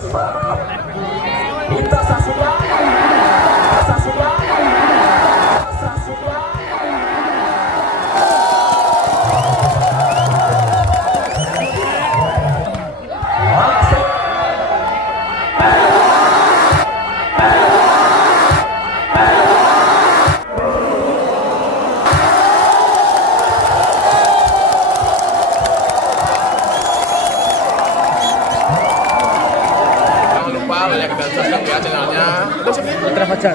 Kita saksikan, saksikan, saksikan. Banyak dan subscribe ya channelnya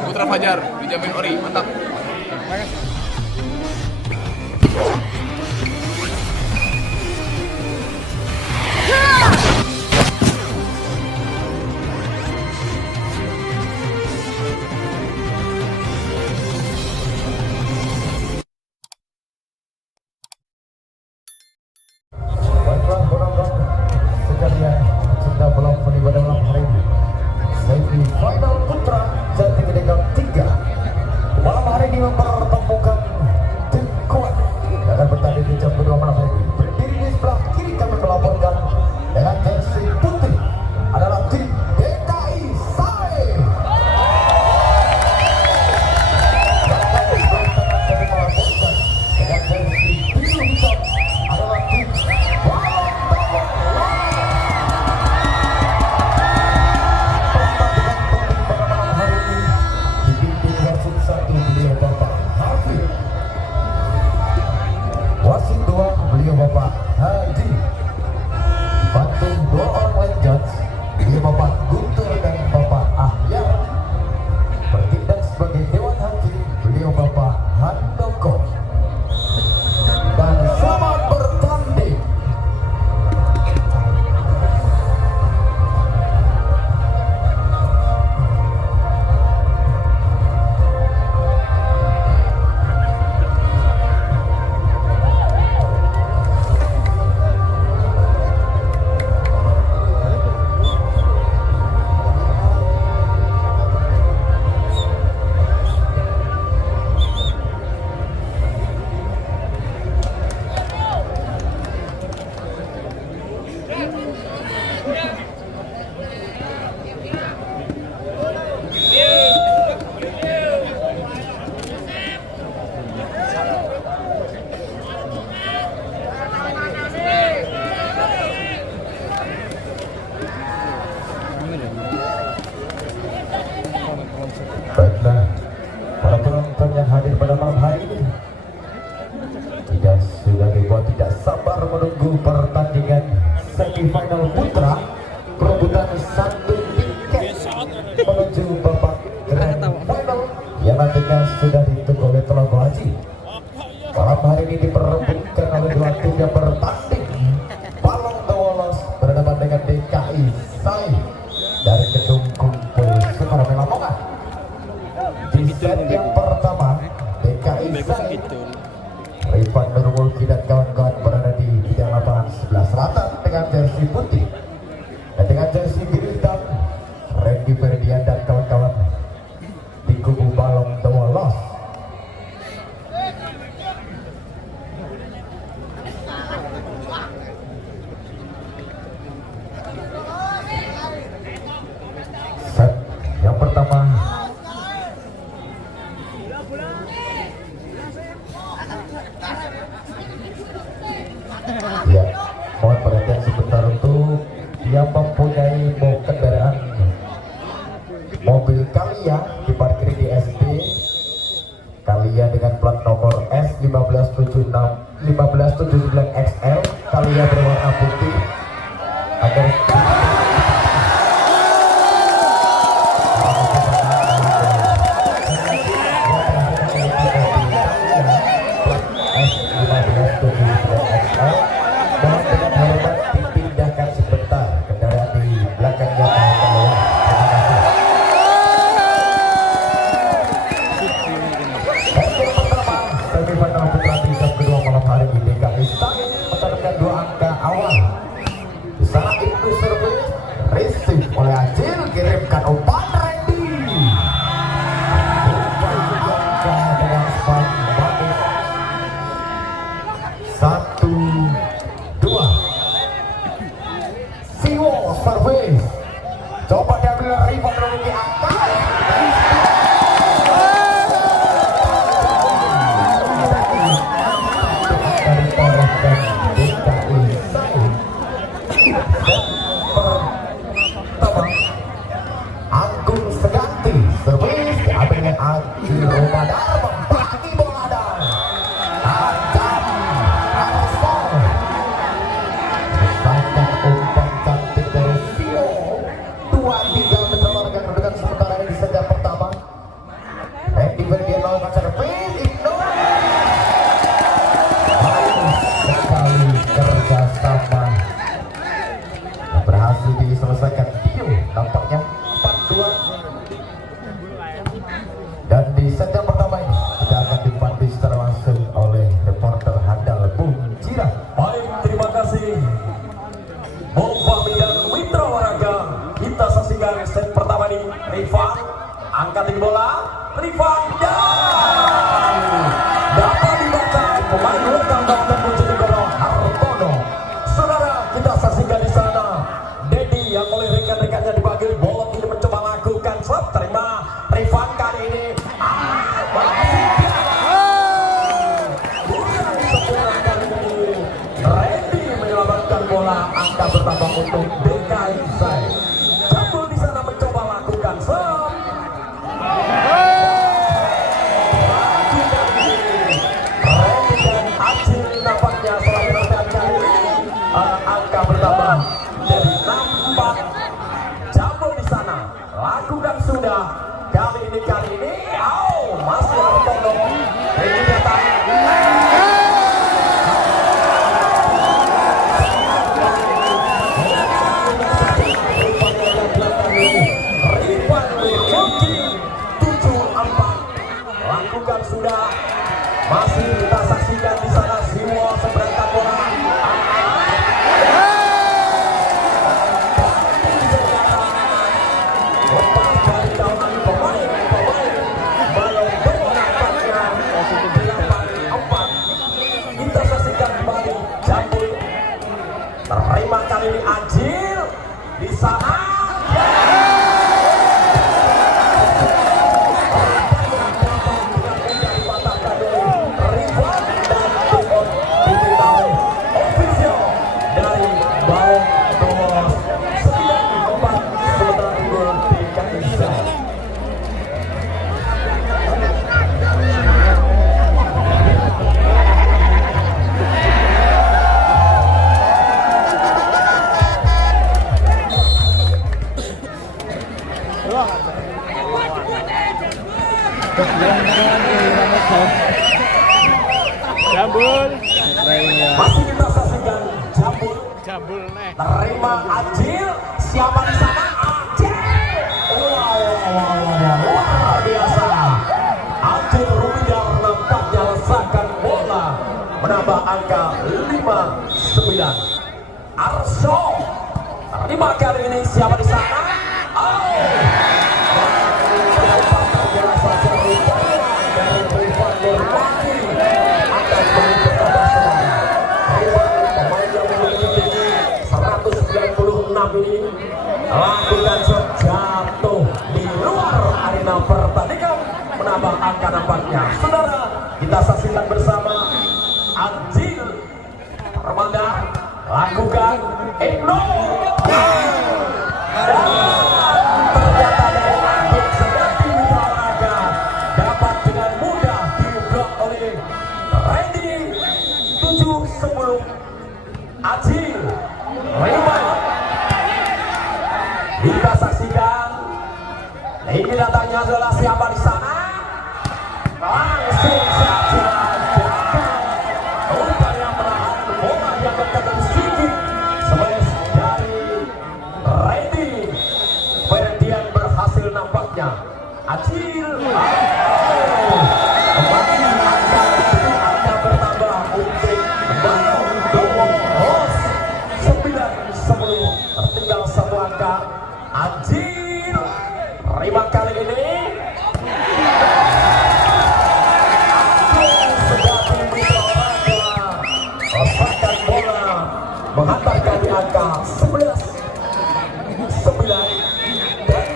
Putra Fajar dijamin ori, mantap. Baiklah penonton sekalian, cinta belum pada malam hari ini. Semifinal Putra Jati Gede Gang 3 malam hari ini mempertemukan tim kuat yang akan bertanding di jam kedua malam hari ini. Berdiri di sebelah kiri kami melaporkan dengan jersey putih adalah tim DKI SAE. Dan di sebelah kanan kami melaporkan dengan jersey biru hitam adalah tim wasit 2 beliau Bapak Haji, dibantu 2 orang lain judge, beliau Bapak Guntur dan Bapak Ahyar. Bertindak sebagai Dewan Hakim beliau Bapak Handoko. Dan selamat bertanding. Baiklah, para penonton yang hadir pada malam hari ini, sudah dibuat tidak sabar menunggu pertandingan semifinal putra perebutan 1 tiket menuju babak grand final yang nantinya sudah ditunggu oleh Telaga Haji. Malam hari ini diperebutkan oleh 2 tim yang bertanding. Balong Dowolos berhadapan dengan DKI SAE dari Gedung Kumpul Sukarame Lamongan. Di set yang pertama, DKI SAE Rifan Nurmulki dan kawan-kawan berada di bidang lapangan sebelah selatan dengan jersey putih, dan dengan jersey biru hitam Randy Ferdian dan kawan-kawan di kubu Balong Dowolos. Set yang pertama, ya, mohon perhatian sebentar untuk yang mempunyai kendaraan mobil Kalia diparkir di SD Kalia dengan plat nomor S1579XL Kalia berwarna putih agar pertama Agung Seganti servis diambil dengan Aji Romadar membagi bola dan Ajam Arso menyelesaikan umpan cantik dari Sio 2-3 mencatatkan kedudukan sementara ini di set pertama. Randy Ferdian melakukan servis Ibnu sekali kerjasama yang berhasil diselesaikan Tio nampaknya 4-2. Dan di set yang pertama ini kita akan dipandu secara langsung oleh reporter handal Bung Cira. Baik, terima kasih Bung Fahmi dan Mitra Waraga. Kita saksikan set pertama ini. Rifan angkat tinggi bola, Rifan dan dapat dibaca pemain lokal Kabupaten Bojonegoro Hartono. Saudara, kita saksikan di sana Dedi yang oleh rekan-rekannya dibagi bola ini mencoba lakukan shot, terima Rifan kali ini Randy menyelamatkan bola, angka bertambah untuk DKI Zai. Jambul di sana mencoba lakukan shot. Randy dan Acil nampaknya selalu bertahan kali ini. Angka bertambah jadi 4. Jambul di sana lakukan sudah. Kali ini masih Hartono. Ini datang. Lakukan sudah, masih kita saksikan di sana semua seberantak bola. Lepas dari daunan pemain belum berwarnanya 8-4. Kita saksikan kembali Jambul. Terima kali ini Ajil di sana. Jambul. Masih kita saksikan Jambul. Jambul nih. Terima Ajil. Siapa di sana? Ajil. Luar biasa. Ajil Rumidar nampaknya lesakan bola, menambah angka 5-9. Arso. Terima kali ini siapa di sana? Lakukan shot jatuh di luar arena pertandingan, menambah angka nampaknya. Saudara, kita saksikan bersama Ajil Ramadan lakukan Ibnu dan ternyata dari Ajil Seganti Waraga dapat dengan mudah diblok oleh Randy. 7-10 Ajil rebound. Kita saksikan ini datangnya adalah siapa di sana? Langsung saja upaya menahan bola yang berkadang sedikit smash dari Randy Ferdian berhasil nampaknya. Acil kembali angka bertambah untuk Balong Domo Host 9-10, tertinggal 1 angka. Ajil terima kali ini Ajil Seganti Waraga lesakan bola menghantarkan di angka 11-9. Dan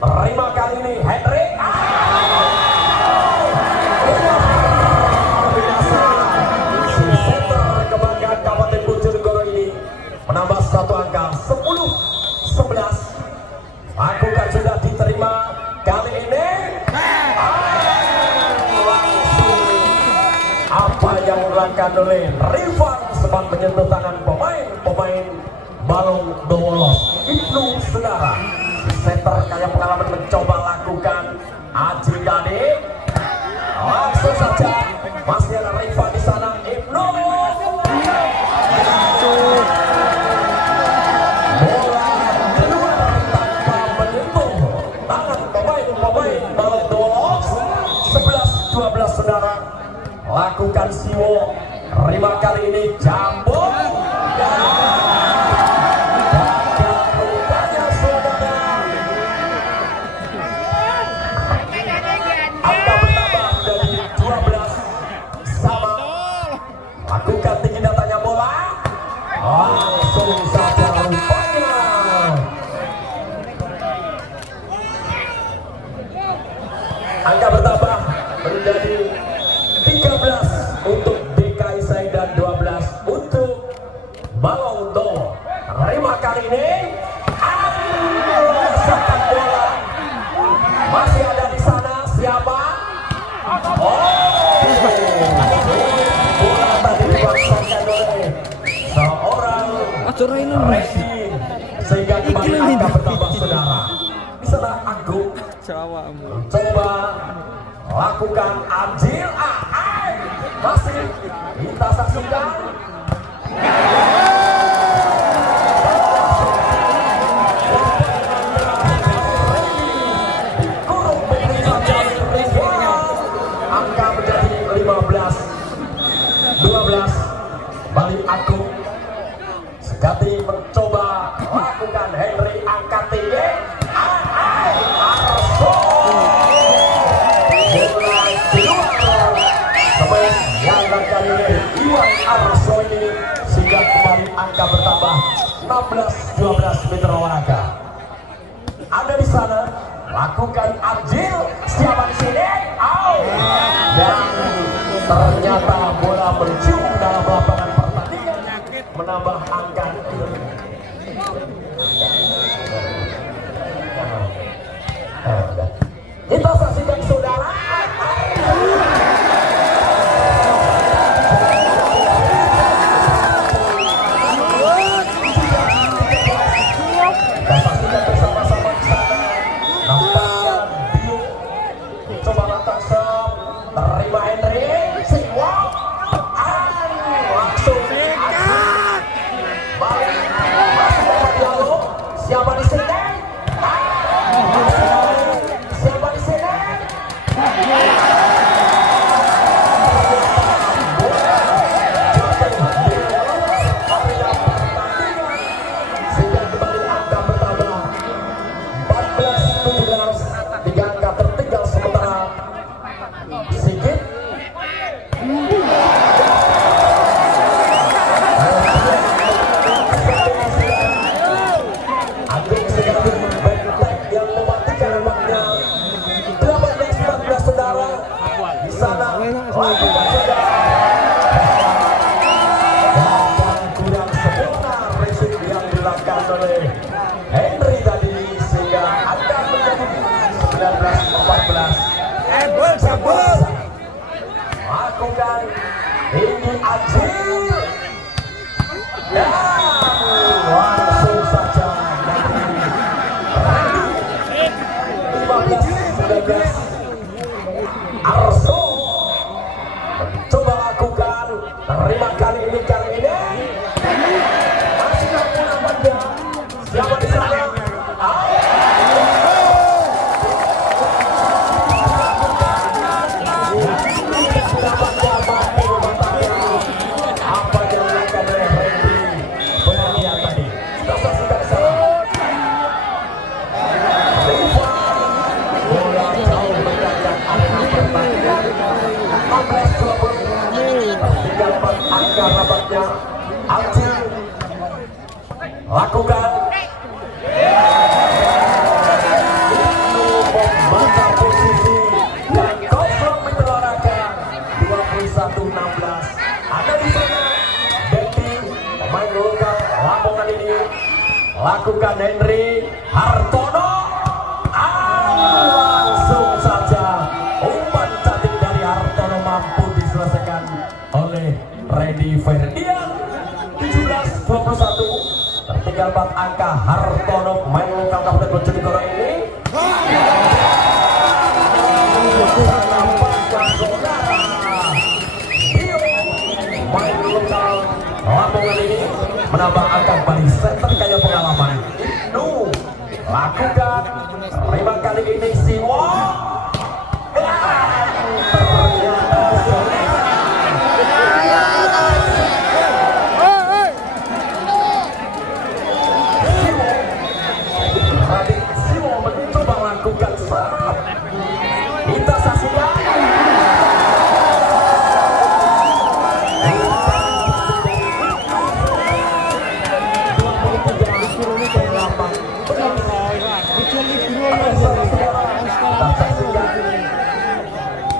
terima kali ini Henry si center kebanggaan Kabupaten Bojonegoro ini menambah 1 angka 10-11. dilakukan oleh Rifan sempat menyentuh tangan pemain Balong Dowolos. Ibnu saudara, setter kayak pengalaman mencoba lakukan Aji Dade. Langsung saja masih ada Rifan di sana. Ibnu bola keluar tanpa menyentuh tangan pemain Balong Dowolos. 11-12 saudara, lakukan Siwo. Rima kali ini jambung dan rupanya saudara angka bertambah menjadi 12 sama. Lakukan tinggi datanya bola, langsung saja rupanya angka bertambah menjadi 13 untuk DKI Saidan, 12 untuk Balong Dowo. Rima kali ini sepak bola masih ada di sana. Siapa? Bola tadi dipaksakan oleh seorang Resi sehingga kembali angka bertambah saudara. Di sana Agung coba lakukan Anjil masih kita saksikan. Angka menjadi 15-12. Balik Agung Segati mencoba lakukan Henry angkat tinggi. Yang kali ini Iwan Arso ini sehingga kembali angka bertambah 16-12 Mitra Waraga. Ada di sana, lakukan Anjil. Siapa di sini? Dan ternyata bola mencium dalam lapangan pertandingan, menambah angka. Kita saksikan saudara. Henry tadi sehingga akan menjadi 19-14. Lakukan ini Anjil dan langsung saja 15-19. Arso coba lakukan terima kali ini masih lakukan dia. Siapa di sana? Apa yang dilakukan oleh Henry Penanian tadi? Kita saksikan di sana. Bola jauh meninggalkan arena pertandingan. 16-20. Tinggal 4 angka rapatnya. Anjil lakukan membaca posisi dan kosong Mitra Waraga 21-16. Ada di sana Betty pemain lokal Lamongan ini lakukan Henry Hartono. Langsung saja umpan cantik dari Hartono mampu diselesaikan oleh pejabat angka Hartono main lokal Kabupaten Bojonegoro ini. Main lokal Lamongan ini menambah angka kembali center kaya pengalaman. Ibnu lakukan terima kali ini Siwo. Siwo mencoba melakukan serap. Kita saksikan.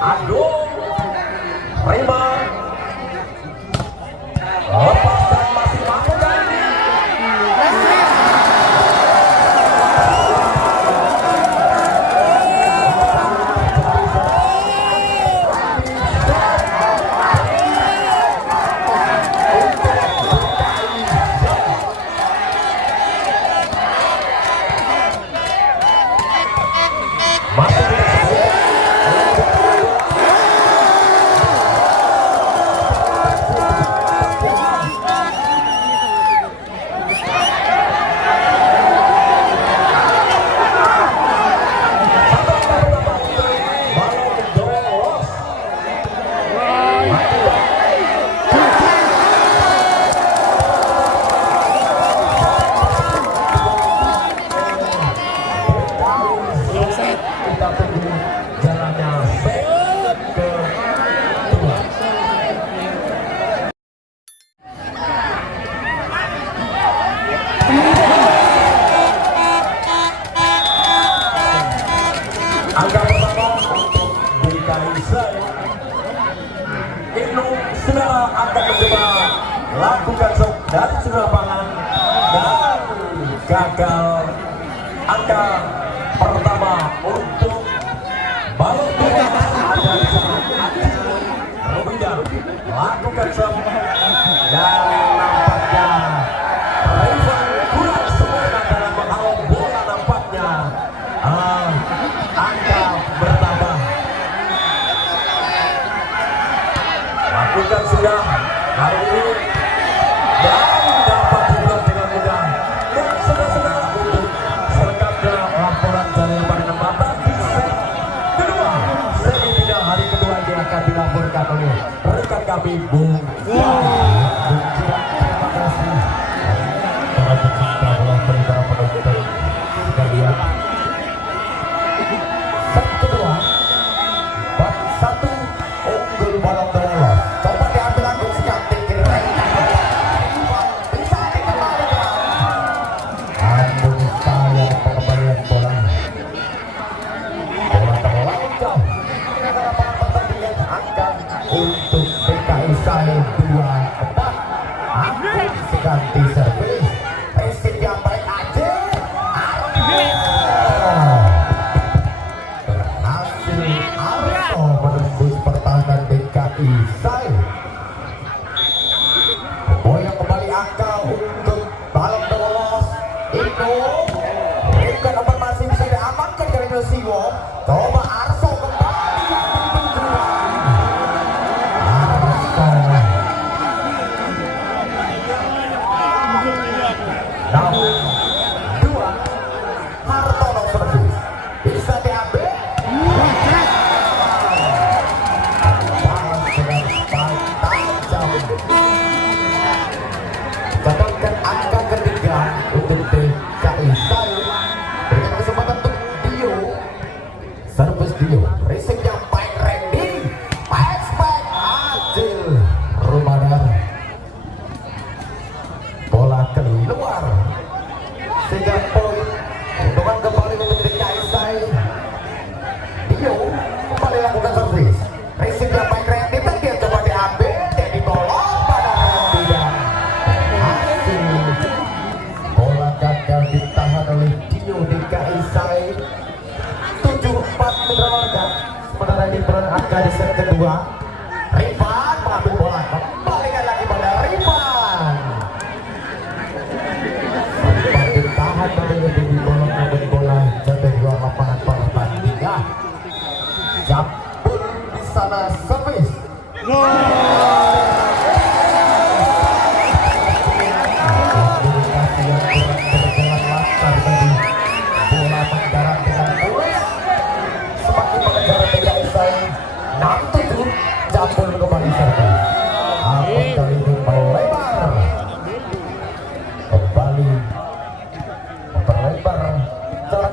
Agung Prima lepas dan masih mampu kan? Kita tunggu jalannya set kedua. Angka pertama untuk DKI saya. Ibnu Saudara akan mencoba lakukan shot dari sudut lapangan dan gagal. Angka pertama untuk balon bola ada di sana. Rubida lakukan shot dan nampaknya Rifan kurang sempurna dalam menghalau bola nampaknya. Angka bertambah. Lakukan sudah hari ini dan dapat dibuat dengan mudah. Dan saudara-saudara untuk selengkapnya laporan dari pada mata di set kedua. Semifinal hari kedua ini akan dilaporkan oleh rekan kami Bung. Terima kasih para pecinta bola voli, para penonton sekalian. Set kedua, bab satu unggul balon bola. Coba diambil Agung Sekantik kiri. Bisa dikembalikan. Agung sayang pengembalian bola. Bola terlalu jauh. Ini adalah lapangan pertandingan angka untuk DKI saya 2-4. Agung Sekantik servis. Prinsip yang baik aja. Berhasil Arto menembus pertahanan DKI saya. Boyong kembali angka untuk balon lolos. Itu berikan umpan masih bisa diamankan dari Siwo. Coba Arso kembali yang kedua. Arso 6-2. Hartono servis bisa diambil. Dapatkan angka ketiga untuk DKI saya. Berikan kesempatan untuk Dio. Servis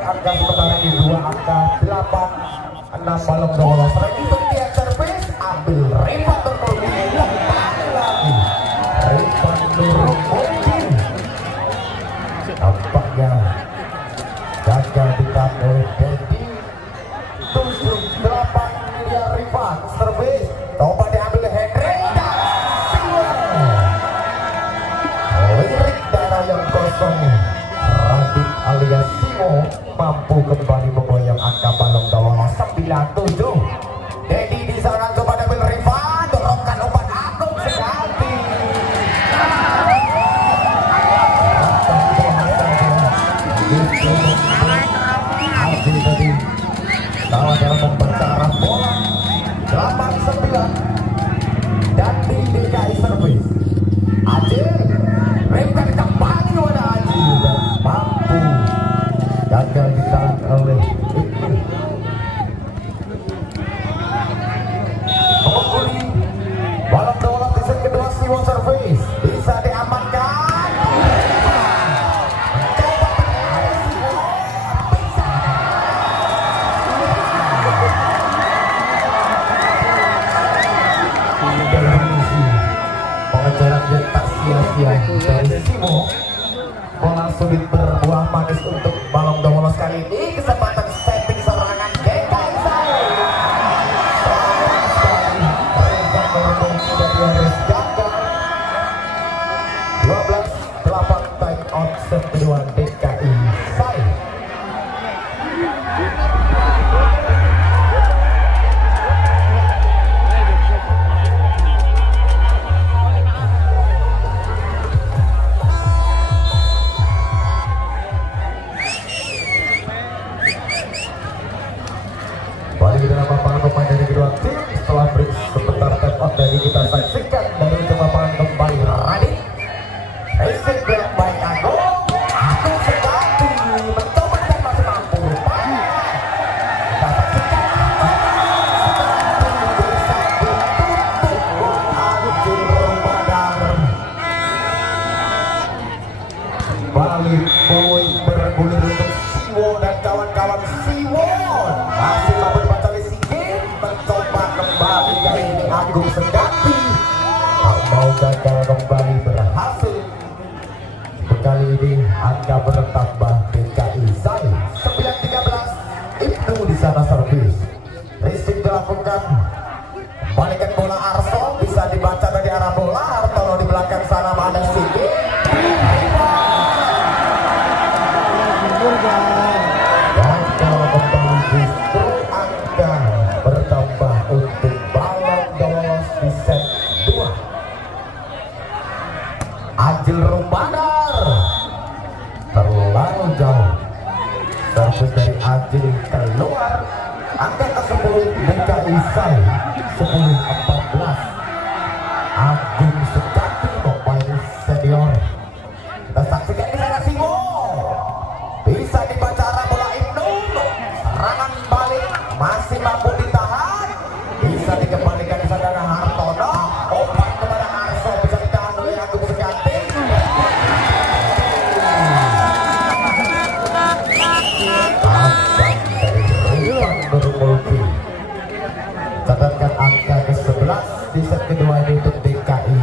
angka sementara di 2 angka 8 6 balong bolos. Selain itu dia servis ambil Rifan Nurmudin lagi. Rifan Nurmudin tampaknya gagal ditahan oleh Dedi. 7-8 dia Rifan servis coba diambil Hendrik dan lirik darah yang kosong. Radit alias Simo mampu kembali memboyong angka balong bolos 97. Dedi di sana coba diambil Rifan, dorongkan umpan Agung Segati. Adi tadi tawa dalam membaca arah bola 8-9 dan di DKI servis Ajil remkan kembali kepada Ajil dan mampu gagal ditahan oleh Ibnu. Mengungguli balon bola di set kedua Siwon servis bisa diamankan. Pengejaran yang tak sia-sia dari Simo. Bola sulit berbuah manis untuk balong bolos kali ini. Kesempatan setting serangan DKI Sai. Dari Aris gagal. 12-8 time out set kedua DKI Sai. Balik di dalam lapangan pemain dari kedua tim setelah break sebentar time out dari kita saksikan dari lapangan kembali Radit. Racing belak baik Agung Segati mencoba dan masih mampu rupanya. Kita saksikan bisa ditutup Ajil Ramadan. Balik boy bergulir untuk Siwo dan kawan-kawan Siwon. Masih mampu dibaca oleh Sigit, mencoba kembali kali ini Agung Segati. Mau gagal kembali berhasil. Kali ini angka bertambah DKI Sai 9-13. Ibnu di sana servis. Racing dilakukan. Balikan bola Arso bisa dibaca dari arah bola. Hartono di belakang sana ada Sigit. Gagal kembali justru angka bertambah untuk balon bolos di set 2. Ajil Rumbadar terlalu jauh. Servis dari Ajil keluar. Angka ke-10 DKI Sai 10-14. Agung Segati pemain senior. Kita saksikan di sana Simo. Bisa dibaca arah bola Ibnu. Serangan balik masih mampu ditahan. Bisa dikembalikan di sana Hartono. Umpan kepada Arso bisa ditahan oleh Agung Segati. Catatkan angka ke-11 di set kedua ini untuk DKI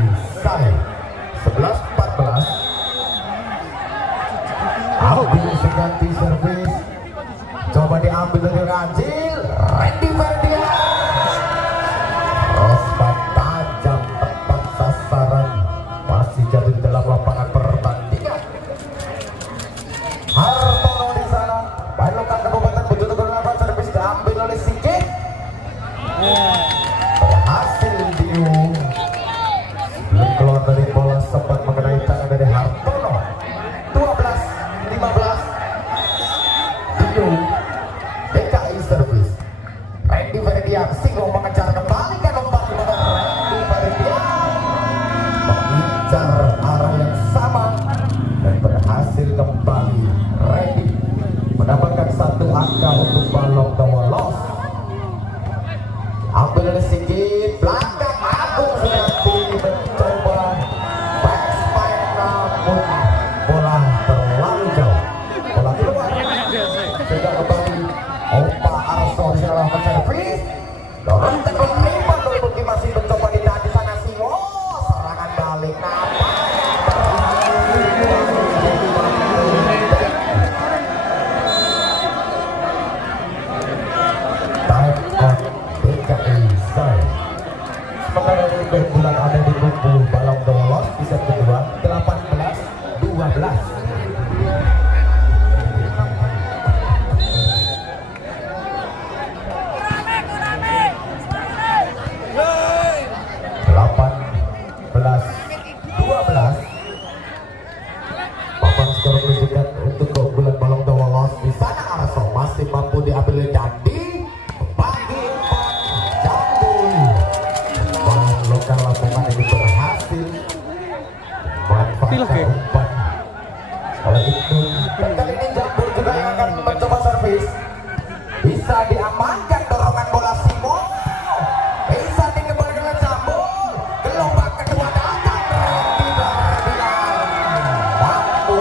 sudah kembali Opa Arso di sana lakukan servis. Dorong tekan Rifan Dorbuki masih mencoba ditahan di sana Simo. Serangan balik nampak. Sementara ini berbulan ada di kubu Balong Dolos di set kedua 18-12. Papan skor menunjukkan untuk keunggulan Balong Dolos di sana Arso masih mampu diambil jadi bagi Jambul. Bahan lokal Lamongan ini berhasil manfaatkan umpan oleh itu. Dan kali ini Jambul juga yang akan mencoba servis. Bisa diamankan dorongan bola Simo. Bisa dikembalikan oleh Jambul. Gelombang kedua datang. Mampu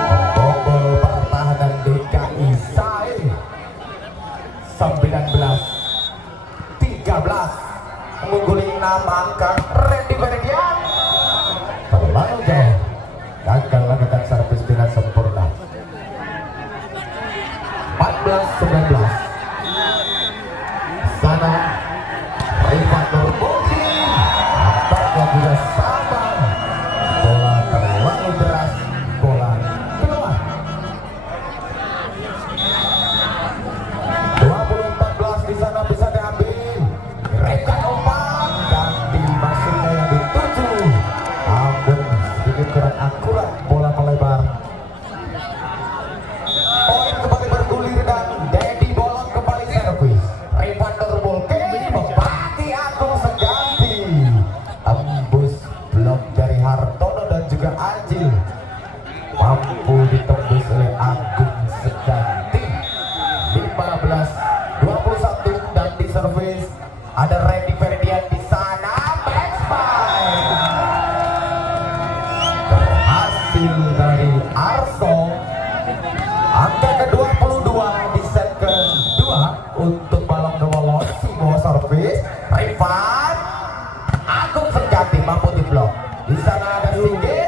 membobol pertahanan DKI Sai. 19-13 mengungguli 6 angka. Randy Benedian terlalu jauh, gagal lakukan servis dengan sempurna. 14-19 sana Rifan Dorbuki nampaknya juga sama, bola terlalu deras, bola keluar. 20-14 di sana bisa diambil. Kirimkan umpan dan dimasuknya yang dituju, namun sedikit kurang akurat, bola melebar. Poin kembali bergulir dan Dedi Bolon kembali servis. Rifan Dorbuki membagi Agung Seganti, tembus blok dari Hartono dan juga Ajil, mampu ditembus oleh Agung Seganti. 15-21 dan di servis ada Randy Ferdian di sana. Backspine berhasil dari Arso. Angka ke-22 di set kedua untuk Balong Dolos. Simo servis. Rifan Agung Seganti mampu diblok. Di sana ada Sigit.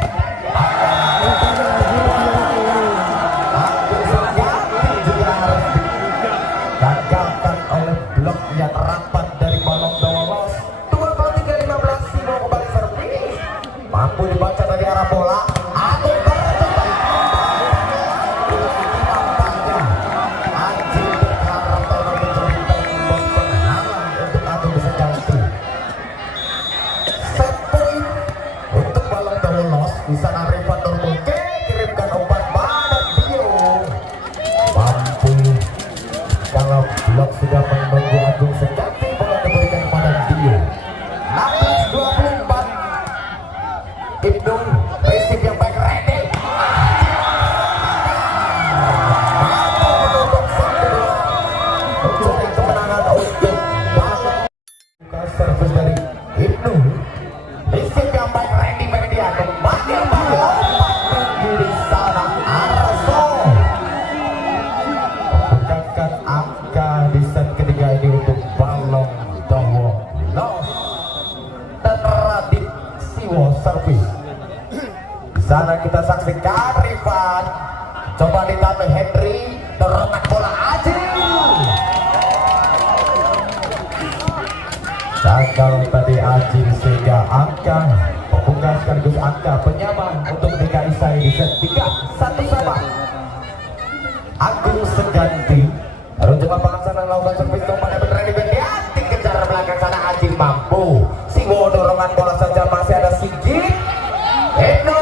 Agung Seganti juga harus digagalkan oleh blok yang rapat dari Balong Dolos. 23-15 Simo kembali servis. Mampu dibaca dari arah bola. Agung terjebak. Nampaknya Ajil berharap Tono mencuri tembok penghalang untuk Agung Seganti. Set point untuk Balong Dolos. Di sana Rifan Dorbuki kirimkan umpan pada Dio. Mampu kalau blok sudah menunggu Agung Seganti, bola diberikan kepada Dio. 16-24 Ibnu resip yang baik Randy. Mampu menutup set kedua, mencuri kemenangan untuk Balong. Buka servis dari Ibnu, resip yang baik Randy Benedian kembali umpan tinggi di sana Arso. Bukakan angka di set ketiga ini untuk Balong Dolos dan Radit Siwo servis. Di sana kita saksikan Rifan coba ditambah Henry, dorongan bola Ajil. Gagal tadi Ajil sehingga angka pembuka sekaligus angka penyaman untuk DKI Sai di set 3 1 sama. Agung Seganti harus coba lapangan sana lakukan servis kepada Randy Benedian, dikejar belakang sana Ajil mampu. Simo dorongan bola saja masih ada Sigit. Eno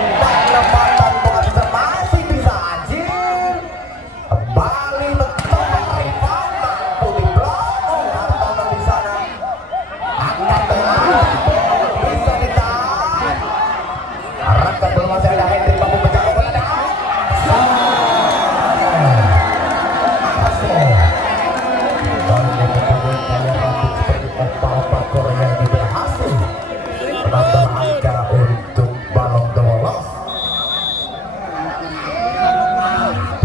penempatan bola bisa masih bisa Ajil kembali mencoba Rifan mampu diblok. Hartono di sana angkat bola bisa ditahan. Arahkan bola masih ada Hendrik mampu menjaga bola.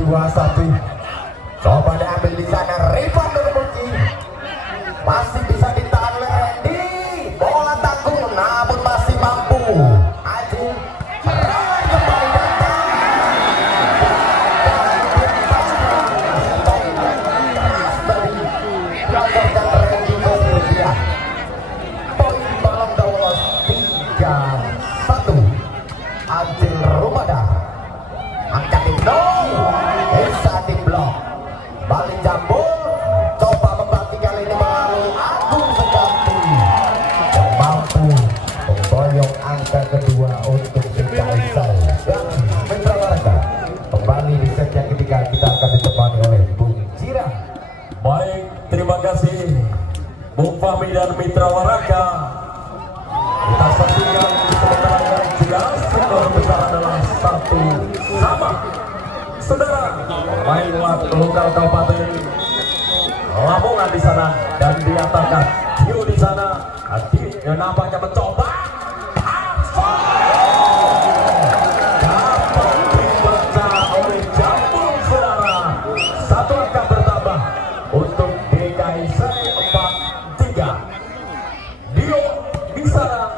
2-1. Coba diambil di sana Rifan Nurmulki. Masih bisa ditahan oleh Randy. Bola tanggung namun masih mampu. Aji serangan kembali datang. Dilakukan Randy Nurmulki. Poin Balong Dawolos 3-1. Adil Rumada angkat di blok, bisa di blok, balik jambul, coba membati kali ini melalui Agung Seganti yang mampu memboyong angka kedua untuk DKI dan Mitra Warga. Kembali di set yang ketiga kita akan ditemani oleh Bung Cira. Baik, terima kasih Bung Fahmi dan Mitra Warga. Kita saksikan sementara yang jelas skor besar adalah 1-sama. Saudara, main lokal Kabupaten Lamongan di sana dan diatakan Dio di sana. Yang nampaknya mencoba. Dapat dibaca oleh Jambul, saudara. Satu angka bertambah untuk DKI 4-3. Dio di sana.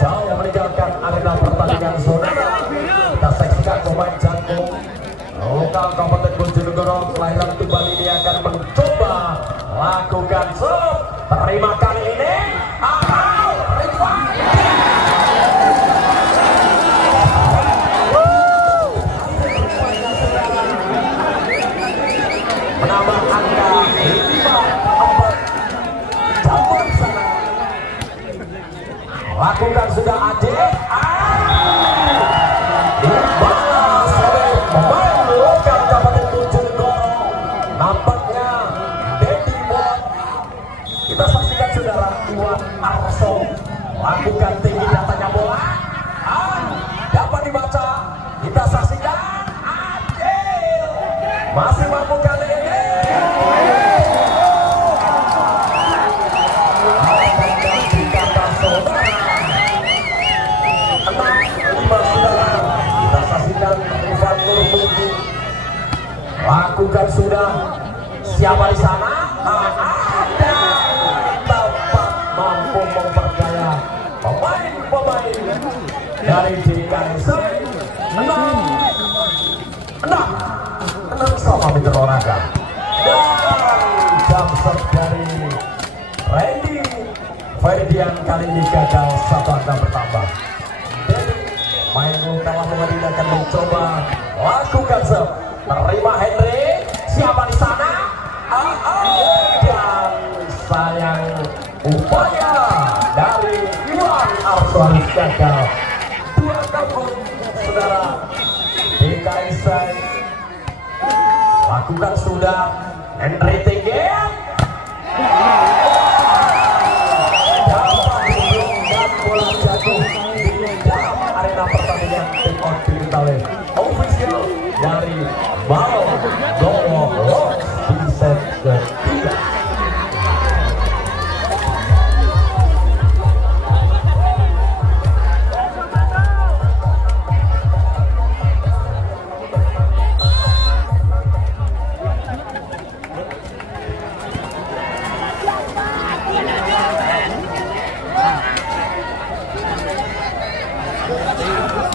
Jauh meninggalkan arena pertandingan, saudara. Kita saksikan pemain jago lokal Kabupaten Bojonegoro kelahiran Tuban ini akan mencoba lakukan serve. Terima kali ini Rifan menambah angka 5-4. Jambul sana lakukan sudah Adil. Dibalas oleh pemain lokal Kabupaten Bojonegoro. Nampaknya Dedi Bolot. Kita saksikan saudara Iwan Arso lakukan tinggi datanya bola. Dapat dibaca. Kita saksikan Adil masih mampu kali ini. Kita saksikan Rifan Nurmulki lakukan sudah. Siapa di sana? Ada tempat mampu memperdaya pemain-pemain dari DKI. Enam sama Mitra Warga dan jump dari Randy Ferdian kali ini gagal, satu angka bertambah. Main lokal Lamongan ini akan mencoba lakukan serve. Terima Henry. Siapa di sana? Dan sayang upaya dari Iwan Arso harus gagal. Dua kampung saudara DKI lakukan sudah. Henry tinggi. Dapat dibuat bola jatuh di dalam arena pertandingan take on oleh official dari Balong Dawolos di set ketiga.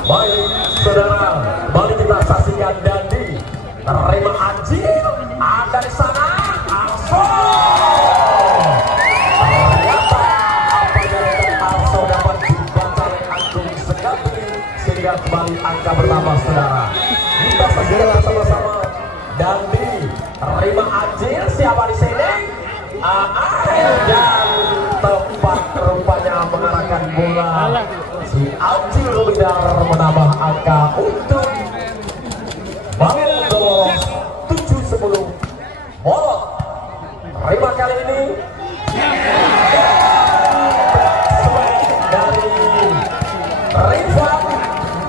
Baik, saudara, balik kita saksikan Dandi. Terima Anjil, ada di sana. Arso. Ternyata apa yang Arso dapat dibaca oleh Agung Seganti sehingga kembali angka bertambah, saudara. Kita saksikan bersama-sama. Dandi, terima Anjil. Siapa di sini? Dan tempat rupanya mengarahkan bola. Si Anjil Rumidar menambah angka untuk Balong Dawolos 7-10. Bolot terima kali ini dari Rifan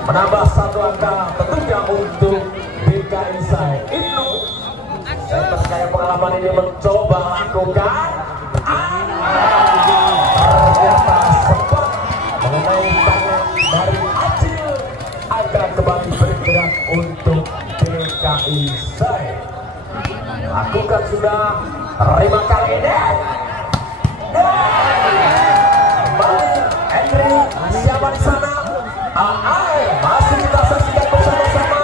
menambah satu angka tentunya untuk DKI Itu center kaya pengalaman ini mencoba lakukan ternyata sempat mengenai tangan dari Acil akan kembali bergerak untuk DKI Sai. Lakukan sudah, terima kali ini. Kembali Henry, siapa di sana? Masih kita saksikan bersama-sama.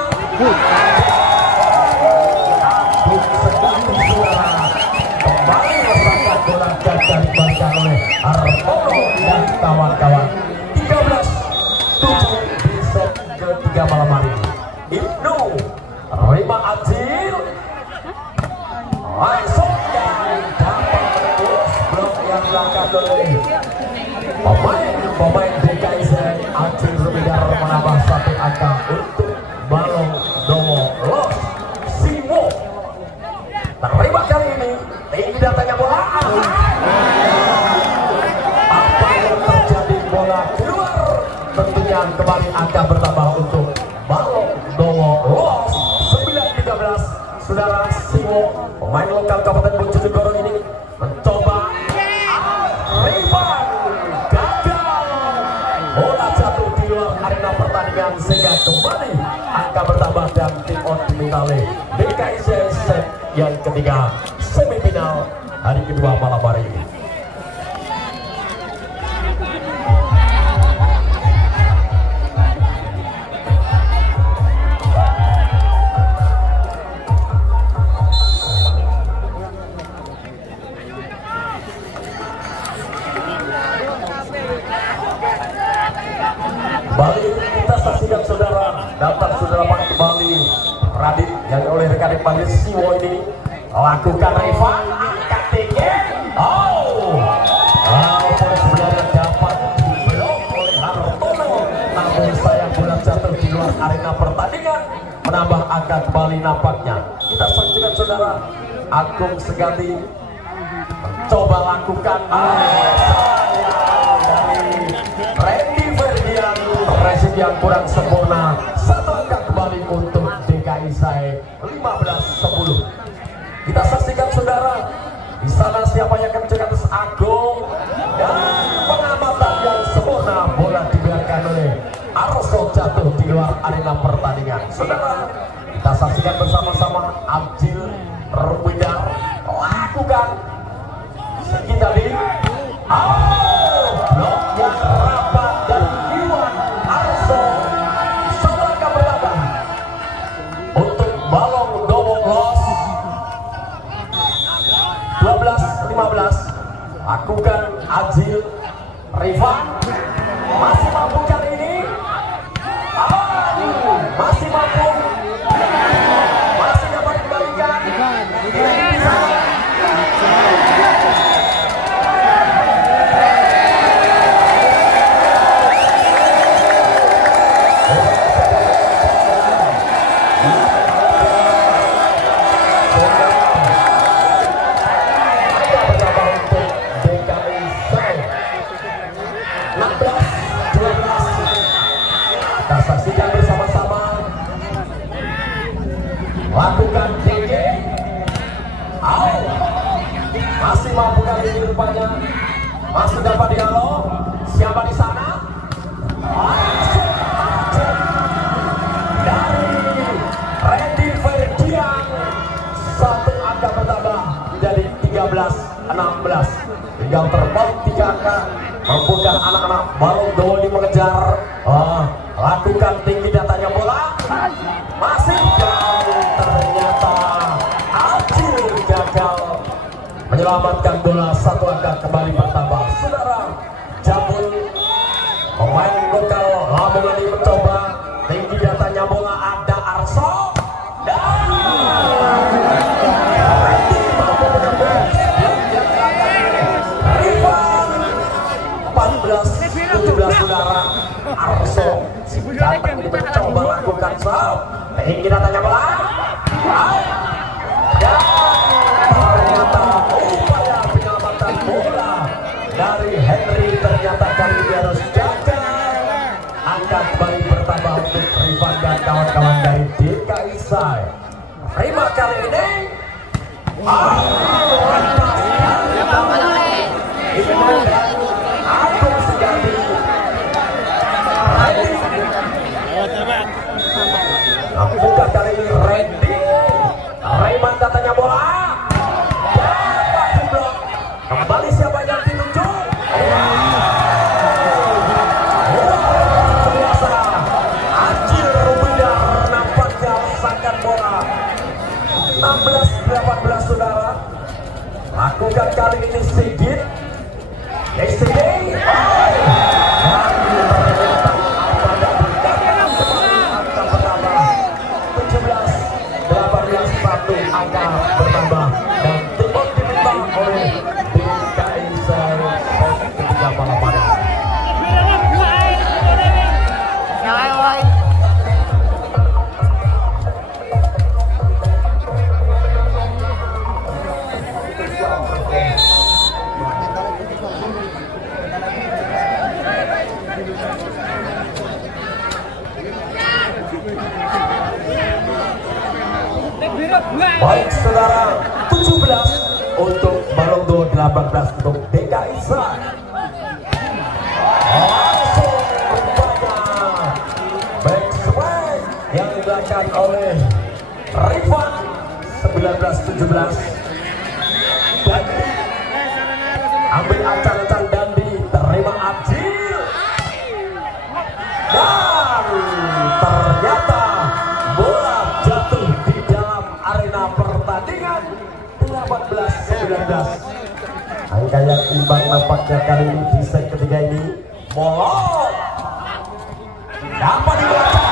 Kembali merupakan bola gagal dibalikan oleh Armono dan kawan-kawan. 13-7 di set ketiga malam hari ini. Ibnu terima Ajil, langsung yang dapat menembus blok yang dilakukan oleh pemain DKI Sai. Ajil Rumidar menambah satu angka untuk Balong Domo Los Siwo. Terima kali ini tinggi datanya bola. Apa yang terjadi, bola keluar. Tentunya kembali angka bertambah untuk Balong Domo Los 9-13. Saudara Siwo, pemain lokal Kabupaten Bojonegoro ini mencoba rebound, gagal. Bola jatuh di luar arena pertandingan sehingga kembali angka bertambah dan tim out diminta oleh DKI Sai set yang ketiga semifinal hari kedua malam hari ini. Kembali kita saksikan saudara, dapat saudara Pak kembali Radit yang oleh rekan Panggil Siwo ini lakukan rebound, angkat tinggi. Sebenarnya dapat diblok oleh Hartono, namun sayang bola jatuh di luar arena pertandingan, menambah angka kembali nampaknya. Kita saksikan saudara, Agung Segati mencoba lakukan Randy Ferdian, resip yang kurang sempurna. Satu angka kembali untuk DKI Sai 15-10. Kita saksikan saudara, di sana siapa yang akan mencegat Agung, dan pengamatan yang sempurna, bola dibiarkan oleh Arso jatuh di luar arena pertandingan. Saudara, kita saksikan bersama-sama Abdil Rumidar lakukan segi tadi. Blok yang rapat dan Iwan Arso. Satu angka bertambah untuk Balong Domo Los 12-15. Lakukan Ajil Rifan, masih mampu kali ini. Masih mampu, masih dapat dikembalikan. Kita saksikan bersama-sama, lakukan TG. Masih mampu kali ini rupanya, masih dapat dialog. Siapa di sana? Dari Randy Ferdian, satu angka bertambah menjadi 13-16. Tinggal terbalik 3 angka. Mampukah anak-anak Balong Domo ini mengejar? Lakukan tinggi datanya bola, masih jauh. Ternyata Acil gagal menyelamatkan bola. Satu angka kembali bertambah. Saudara, Jabul, pemain lokal Lamongan ini mencoba tinggi datanya bola, ada Arso dan Randy mampu menembus. 14-17 saudara. Arso datang mencoba lakukan serve tinggi datanya bola, dan ternyata upaya penyelamatan bola dari Henry ternyata kali ini harus gagal. Angka kembali bertambah untuk Rifan dan kawan-kawan dari DKI Sai. Terima kali ini Agung Segati bukan dari Randy. Rayman katanya bola. Dapat diblok. Kembali siapa yang dituju? Luar biasa. Acil Rubidar nampaknya rasakan bola. 16-18 saudara. Lakukan kali ini Sigit. Yesterday. Angka bertambah dan timur diminta oleh DKI Serpong ketika balapan. Baik saudara, 17 untuk Balong 18 untuk DKI Serang. Langsung rupanya back swing yang dilakukan oleh Rifan 19-17. Dandi ambil ancang-ancang, Dandi terima Acil dan ternyata bola jatuh di dalam arena pertandingan. 18-19. Angka yang imbang nampaknya kali ini di set ketiga ini. Molot dapat dibaca.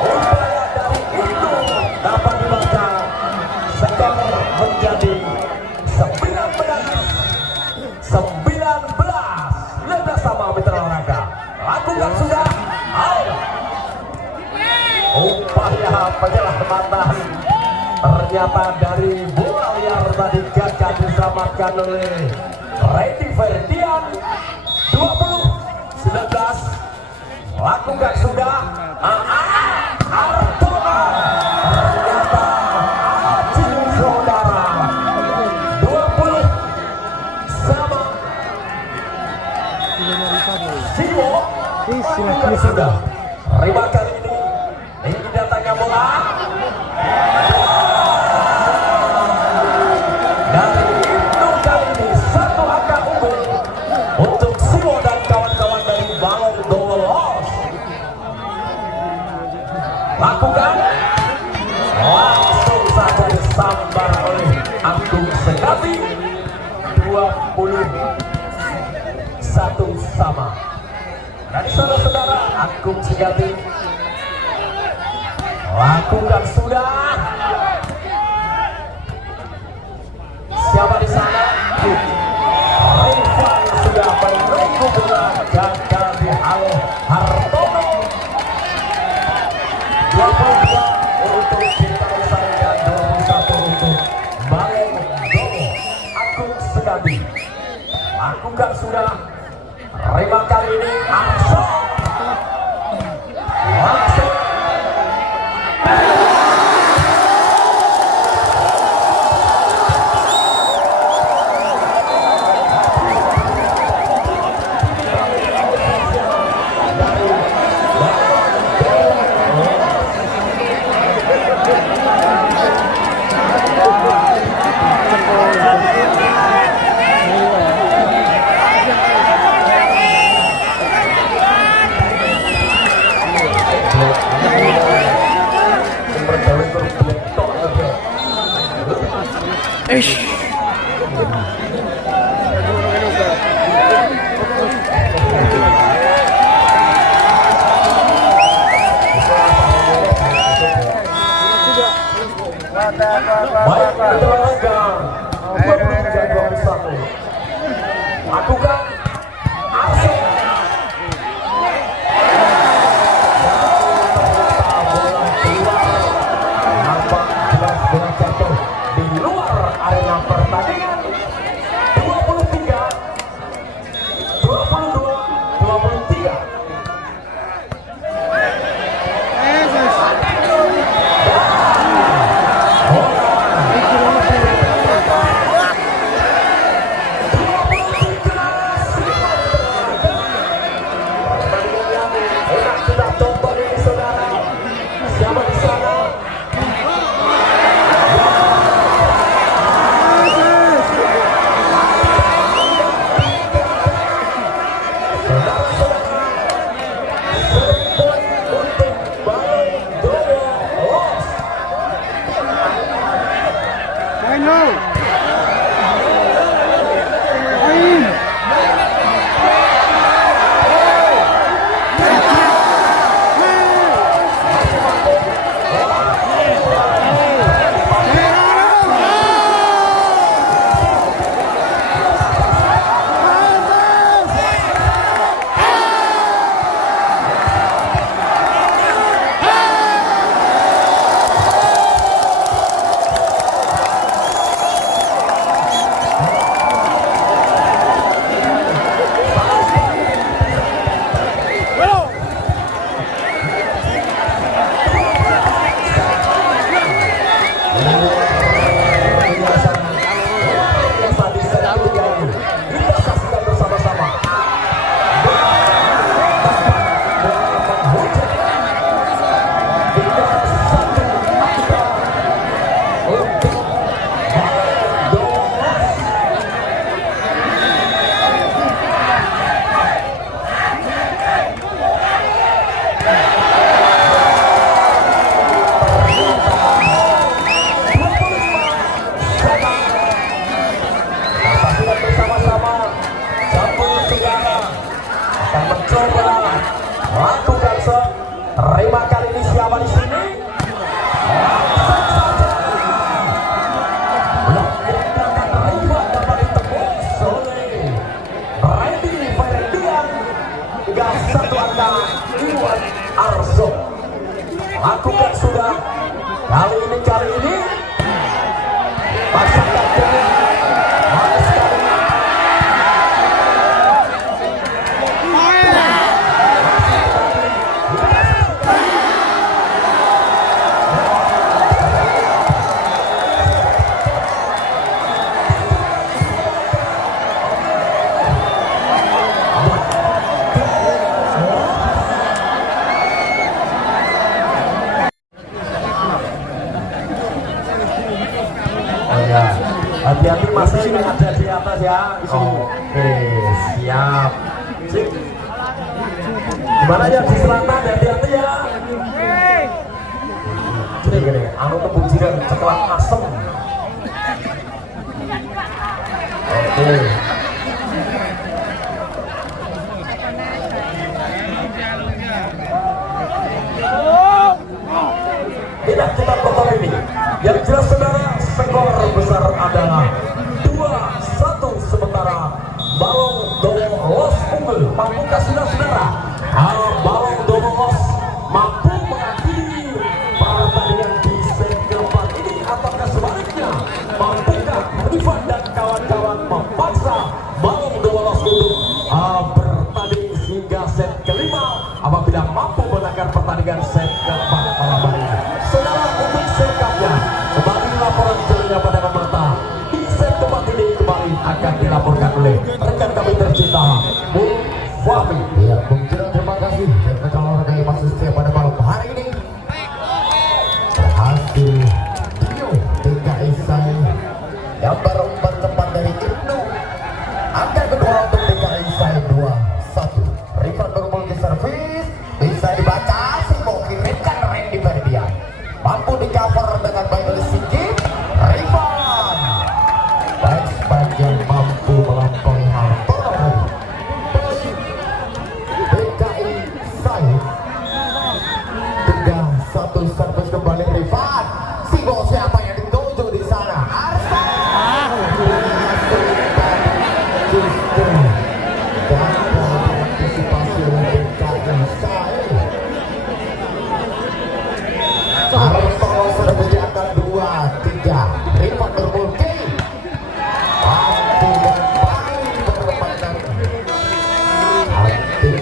Upaya dari itu dapat dibaca. Skor menjadi 19-19. Lebih sama Mitra Olahraga. Lakukan sudah. Upaya penyelamatan ternyata dari bola liar tadi gagal diselamatkan oleh Randy Ferdian. 20-19. Lakukan sudah. Artona ternyata Acil saudara. 20 sama. Siwo lakukan sudah. Riba kali ini. Ini datangnya bola. Dari itu kali ini satu angka unggul untuk Siwo dan kawan-kawan dari Balong Dolos. Lakukan. Langsung saja disambar oleh Agung Segati. 21 sama. Dan saudara-saudara, Agung Segati lakukan sudah. Siapa di sana? Rifan sudah menunggu bola, gagal dihalau Hartono. 22 untuk DKI Serang dan 21 untuk Balong Dowo. Agung Segati lakukan sudah. Rima kali ini langsung. Baik, olahraga 23-21. Lakukan asik. Bola keluar. Nampak jelas bola jatuh di luar arena pertandingan. 23, 22, 23. Bola apa di sini? Langsung saja. Blok yang diangkat Rifan dapat ditembus oleh Randy Ferendian. Hingga 1 angka Iwan Arso. Lakukan sudah. Kali ini pasangkan dengan manis sekali. Hati-hati masih ada di atas ya. Oke, siap. Sip. Gimana ya di selatan, hati-hati ya. Jadi gini, anu kebujiran ceklat asem. Oke. Tidak kita potong ini. Yang jelas saudara, skor besar adalah 2-1 sementara Balong Domo Los unggul. Mampukah saudara-saudara? Balong Domo Los mampu mengakhiri pertandingan di set keempat ini ataukah sebaliknya? Mampukah Rifan dan kawan-kawan memaksa Balong Domo Los untuk bertanding hingga set kelima apabila mampu menangkan pertandingan set keempat malam ini? Saudara, untuk selengkapnya kembali laporan jalannya pandangan mata di set keempat ini kembali akan dilaporkan oleh rekan kami tercinta Bung Fahmi. Ya, Bung Jiran, terima kasih. Dan rekan-rekan yang masih setia pada malam hari ini berhasil Tio DKI Sai yang berumpan tepat dari Ibnu. Angka kedua untuk DKI Sai 2-1. Rifan berumpan ke servis, bisa dibaca Simo kirimkan Randy Ferdian. Mampu di cover dengan baik oleh Sigit. Rifan baik sepanjang mampu melampaui Hartono. DKI Sai 3-1 servis kembali Rifan. Simo siapa yang dituju di sana? Arsa. Justru gagal antisipasi oleh DKI Sai. Hartono sudah menjadikan 2-3. Rifan berbulki mampu dan paling berlebihan hati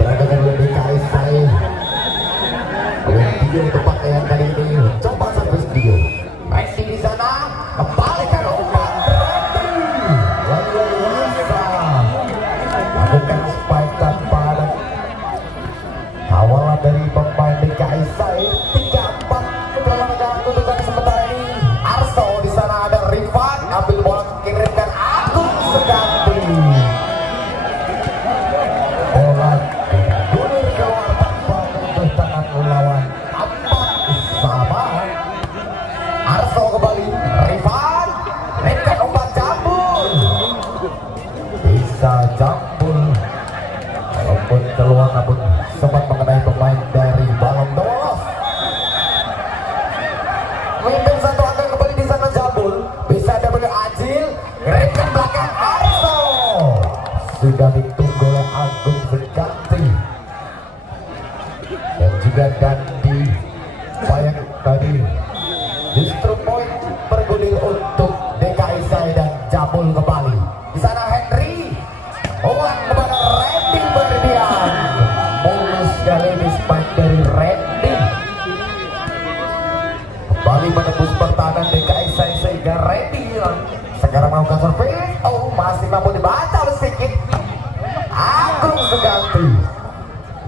berada oleh DKI Sai. Dio tempat yang kali ini coba servis Dio. Messi di sana kembalikan umpan Randy luar biasa lakukan spike tanpa ada awalan dari pemain DKI Sai. 3-4 kebelangan tuntutan sementara ini. Arso di sana ada Rifan ambil bola kirimkan Agung Seganti. Bola gulir keluar tanpa menyentuh tangan lawan. 4-sama. Arso kembali Rifan kirimkan umpan jambul. Bisa jambul walaupun keluar namun sempat mengenai pemain dari Balong Dolos. Memimpin 1 angka kembali di sana jambul. Bisa double Ajil. Kirimkan belakang Arso. Sudah ditunggu oleh Agung Seganti. Dan juga Dandi Bayang tadi. Justru poin bergulir untuk DKI Sai dan jambul kembali. Di sana Henry. Ulang kepada Randy Ferdian. Mulus kali ini spike dari Randy. Kembali menembus pertahanan DKI Sai sehingga Randy sekarang melakukan servis. Oh, masih mampu dibaca oleh sedikit Agung Seganti.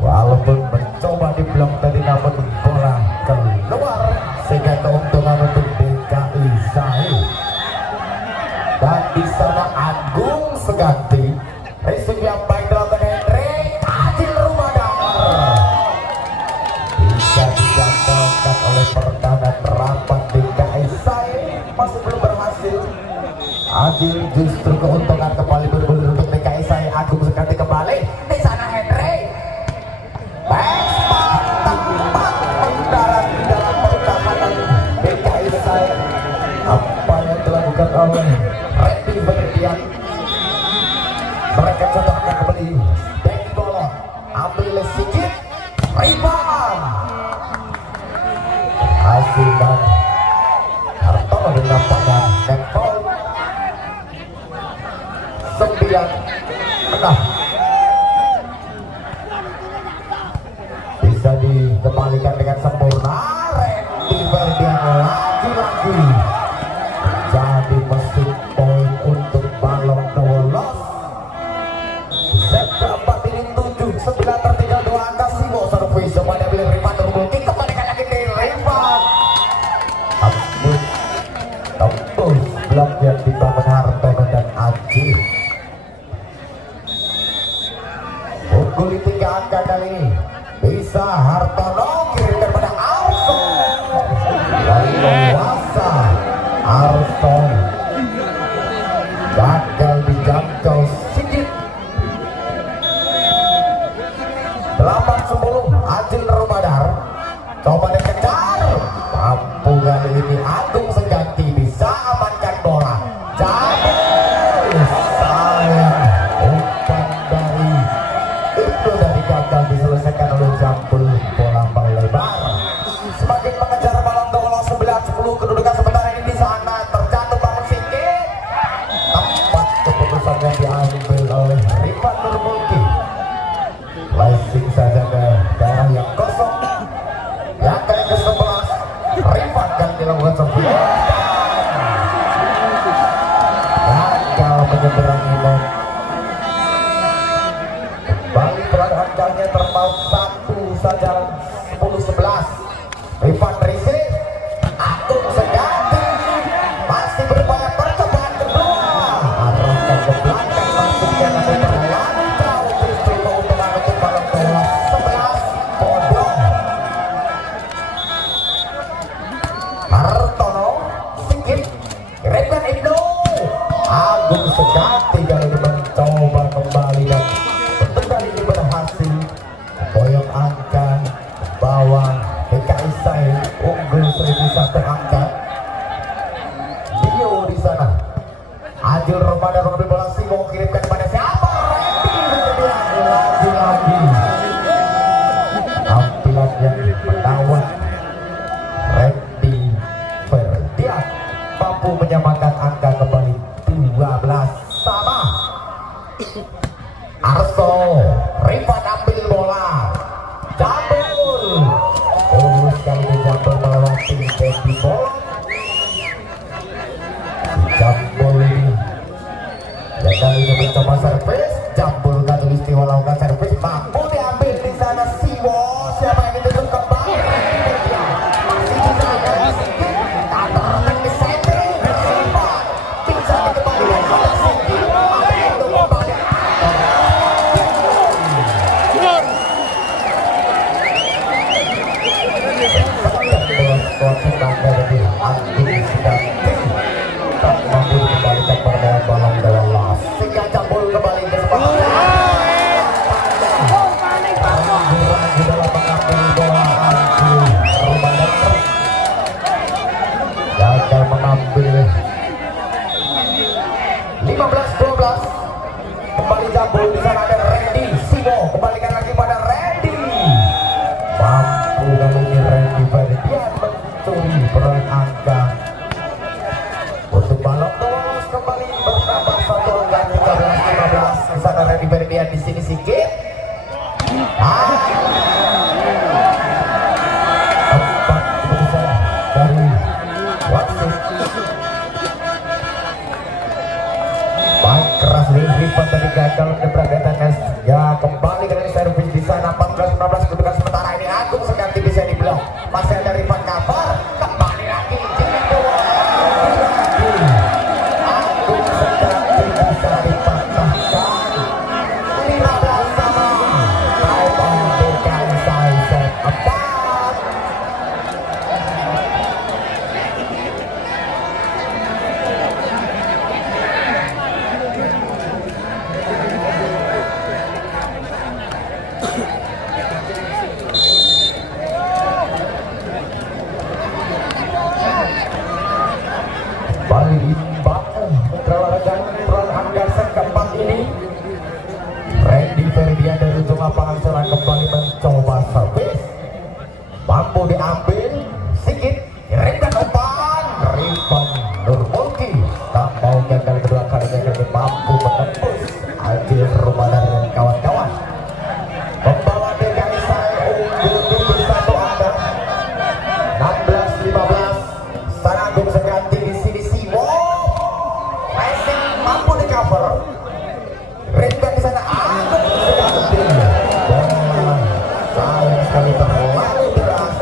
Walaupun mencoba di blok tadi namun bola keluar sehingga keuntungan untuk DKI Sai. Dan di sana Agung Seganti. Receive yang baik dilakukan Henry. Adil Rumadang. Bisa digagalkan oleh pertahanan rapat DKI Sai. Masih belum berhasil. Adil justru keuntungan kembali bergulir untuk DKI Sai. Agung Seganti kembali. Di sana Henry. Back spot Rifan hasil dan Hartono dengan nampaknya nempel 9-6 bisa dikembalikan dengan sempurna. Randy Ferdian lagi-lagi jadi mesin poin untuk Balong Dolos. Set keempat ini 7-9 tertinggal 2 angka. Simo servis kepada Billy Rifan terbukti kembalikan lagi di Rifan. Tembus blok yang dibangun Hartono dan Aji. Unggul di 3 angka kali ini. Bisa Hartono kirimkan pada Arson. Lalu Wasa Arson gagal dijangkau sedikit. 8-10 Adil Ramadan coba dikejar, mampu kali ini Agung Seganti bisa amankan bola. Jabul sayang umpan dari itu dari gagal diselesaikan oleh Jambul. Bola melebar semakin mengejar Balong Dolos. 9-10 kedudukan sementara ini di sana terjatuh bangun sedikit. Tepat keputusan yang diambil oleh Rifan Nurmulki. Placing saja ke daerah yang kosong. Yang kali ke-11 Rifan yang dilakukan servis gagal menyeberangi net. Kembali berada angkanya terpaut 1 saja. 10-11 Rifan receive. Agung Seganti masih berupaya percobaan kedua, arahkan ke belakang masuknya namun terlancau justru keuntungan untuk Balong Dolos. 11 bodong. Hartono sedikit kirimkan Indo. Agung Seganti kali ini mencoba kembali dan untuk kali ini berhasil boyong angka bawah. DKI Sai unggul 1.001 angka. Dio di sana. Adil Ramadan mengambil bola. Simo kirimkan pada siapa? Randy lagi-lagi. Tampilan yang menawan Randy Ferdian mampu menyamakan angka kembali 12 sama. Arso Rifan ambil bola. Jambul urus kali ini Jambul melewati baby ball. Jambul ini ya kali ini mencoba servis. Jambul kali istimewa lakukan servis mampu diambil di sana. Siwo siapa yang ditutup kembali. Masih bisa ada sedikit atau teknis setting. Rifan bisa dikembalikan pada sedikit untuk kembali. Balong Dolos sehingga Jambul kembali ke sepak. Ragu-ragu dalam mengambil bola. Ramadan gagal mengambil. 15-12 kembali Jambul. Di sana ada Randy. Simo kembalikan lagi pada Randy. Mampu kali ini Randy Ferdian mencuri peran angka untuk Balong Dolos. Kembali bertambah 1 angka 13-15. Di sana Randy Ferdian di sini sedikit. Empat keputusan dari wasit. Baik keras dari Rifan tadi gagal menyeberang datangnya. Ya kembali ke servis di sana. 14-16 kedudukan sementara ini. Agung Seganti bisa diblok. Masih ada Rifan kabar. Kembali lagi. Agung Seganti bisa dipatahkan. 15 sama. Time on DKI Sai set 4. mampu diambil Sigit, kirimkan umpan Rifan Nurmulki, tak mau gagal kedua kalinya kini mampu menembus Ajil Ramadan dan kawan-kawan. Membawa DKI Sai unggul 21 angka 16-15. Sanagung seganti di sini Simo. Racing mampu di cover. Rinkan di sana Agung seganti. Bola sayang sekali terlalu deras.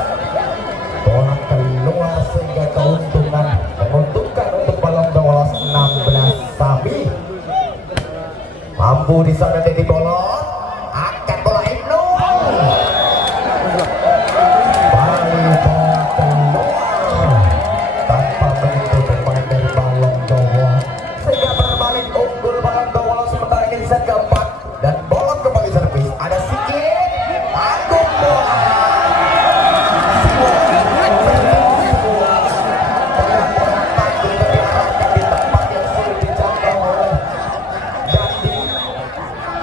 Bola keluar sehingga keuntungan menguntungkan untuk Balong Dolos 16 Sami. Mampu di sana Dedi Bolot. Akan bola Ibnu. Bali bola keluar tanpa menyentuh pemain dari Balong Dolos, sehingga berbalik unggul Balong Dolos sementara ini set keempat dan Bolot kembali servis. Ada Sigit, tanggung bola. Di tempat yang sulit dijangkau oleh Dandi.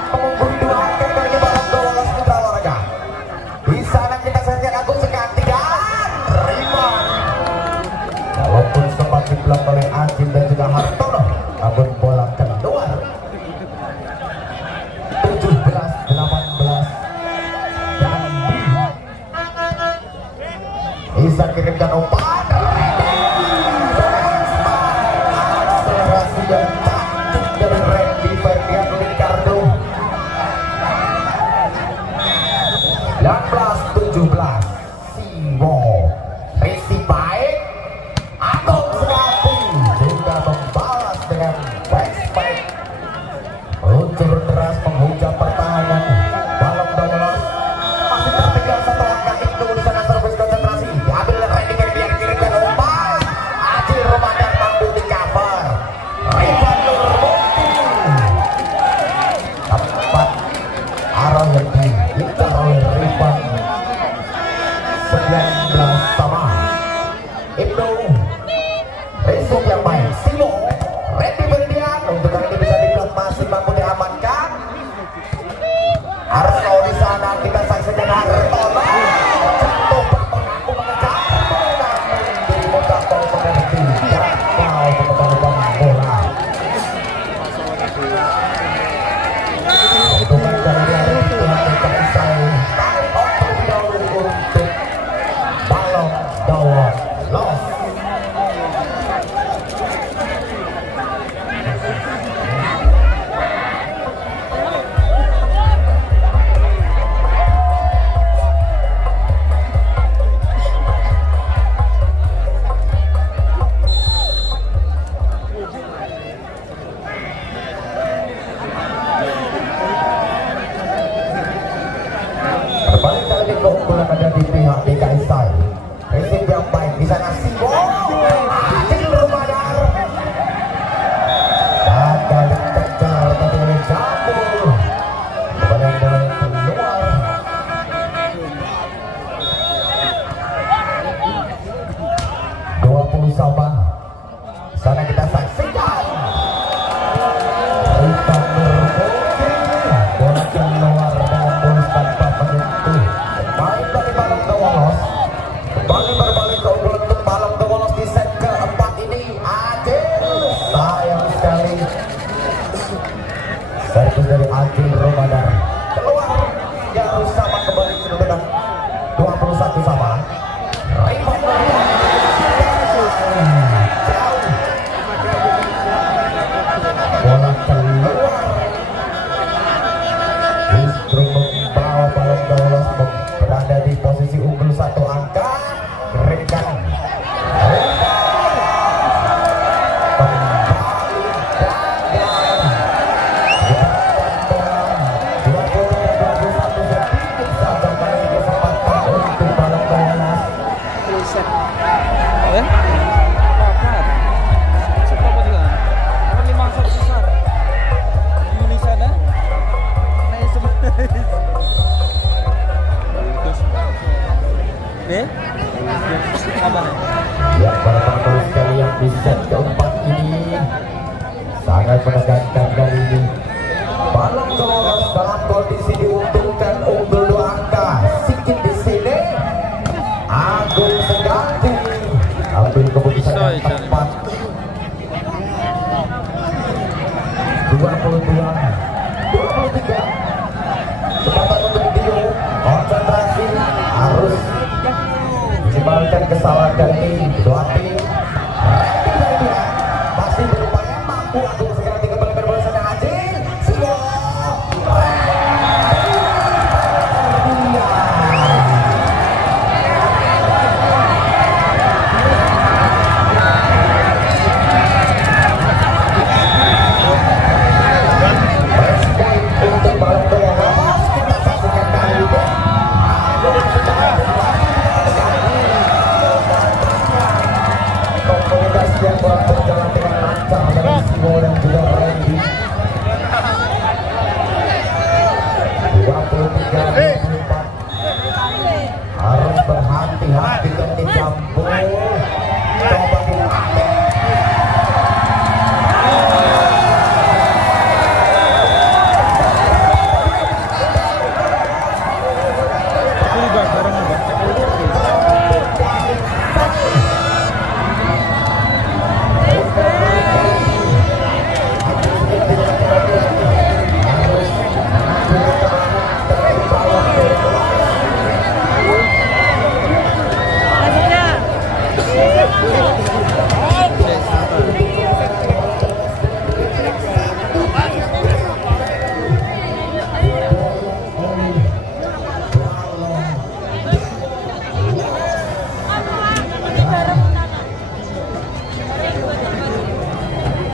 Mengungguli dua angka bagi Balong Dolos Putra Olahraga. Di sana kita saja Agung seganti dan terima. Walaupun sempat diblok oleh Ajin dan juga Hartono, namun bola keluar. 17-18 dan bisa kirimkan umpan. Akselerasi dan taktik dari Randy Ferdian Ricardo. 16-17 Siwo risi baik Agung Segati juga membalas dengan back meluncur deras menghujam pertahanan Balong Dolos. Masih tertinggal satu angka itu di sana servis konsentrasi diambil oleh Randy Ferdian, kirimkan umpan. Ajil Ramadan mampu di cover. Rifan Nurmulki tempat arah yang diincar oleh Rifan. 19 sama Ibnu. Resip yang baik Simo, Randy Ferdian untuk kali ini bisa diblok, masih mampu diamankan. Harto di sana kita saksikan Hartono jatuh mengaku mengejar bola dari Motato mengerti gagal mengembalikan bola. Untungan dari hari Tuhan DKI Sai tarik off terlebih dahulu untuk Balong Dolos. Berbalik kali keunggulan ada di pihak DKI Sai. Resip yang baik di sana Simo. Ajil Ramadan gagal dikejar tapi oleh Jambul. Kemudian bola yang keluar. Sama sana kita saksikan Rifan Nurmulki, bola keluar dengan mulus tanpa menyentuh pemain dari Balong Dolos. Kembali berbalik keunggulan untuk Balong Dolos di set keempat ini. Ajil sayang sekali servis dari Ajil Ramadan keluar. Harus sama kembali dengan 21 sama. Rifan Nurmulki bola keluar, justru membawa Balong Dolos berada di posisi unggul satu angka. Kirimkan ya, para penonton sekalian, di set keempat ini sangat menegangkan kali ini. Balong Dolos dalam kondisi diuntungkan unggul 2 angka. Sikit di sini hati-hati kan dicampur